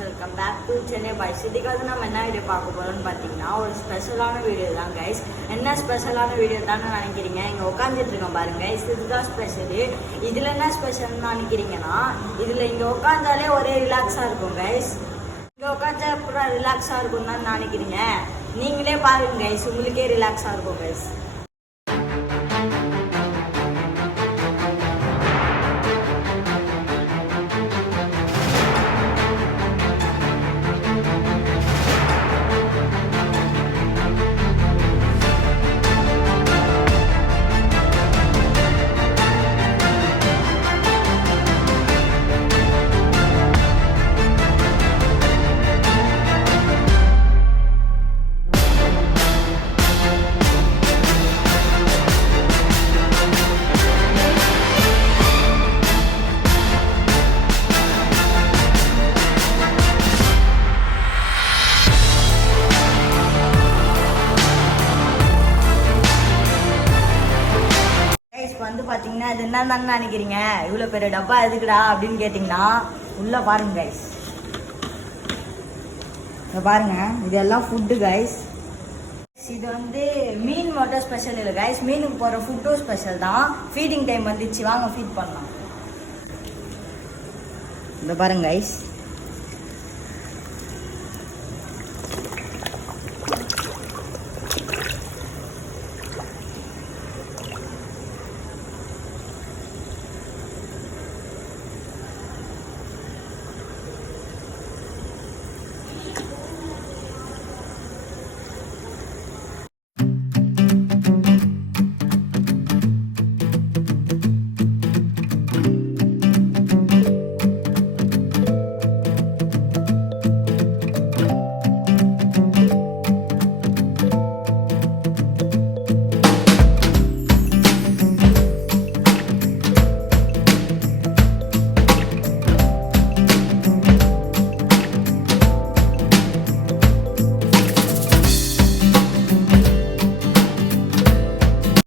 Welcome back to Chennai boys. இதுக்காக நம்ம என்ன வீடியோ பார்க்க போகிறோம்னு பார்த்தீங்கன்னா ஒரு ஸ்பெஷலான வீடியோ தான் கைஸ். என்ன ஸ்பெஷலான வீடியோ தான் நினைக்கிறீங்க? இங்கே உட்காந்துட்டு இருக்கோம் பாருங்க கைஸ், இதுதான் ஸ்பெஷலு. இதில் என்ன ஸ்பெஷல்னு நினைக்கிறீங்கன்னா, இதில் இங்கே உட்காந்தாலே ஒரே ரிலாக்ஸாக இருக்கும் கைஸ். இங்கே உட்காந்தா பூரா ரிலாக்ஸாக இருக்கும் தான் நினைக்கிறீங்க. நீங்களே பாருங்க கைஸ், உங்களுக்கே ரிலாக்ஸாக இருக்கும் கைஸ். வந்து பார்த்தீங்கன்னா இது என்னன்னு நினைக்கிறீங்க? இவ்வளோ பெரிய டப்பா எதுக்குடா அப்படின்னு கேட்டிங்கன்னா, உள்ளே பாருங்க கைஸ், இதை பாருங்க, இதெல்லாம் ஃபுட்டு கைஸ். இது வந்து மீன் மட்டும் ஸ்பெஷல் இல்லை கைஸ், மீனுக்கு போகிற ஃபுட்டும் ஸ்பெஷல் தான். ஃபீடிங் டைம் வந்துச்சு, வாங்க ஃபீட் பண்ணலாம். இதை பாருங்க கைஸ்.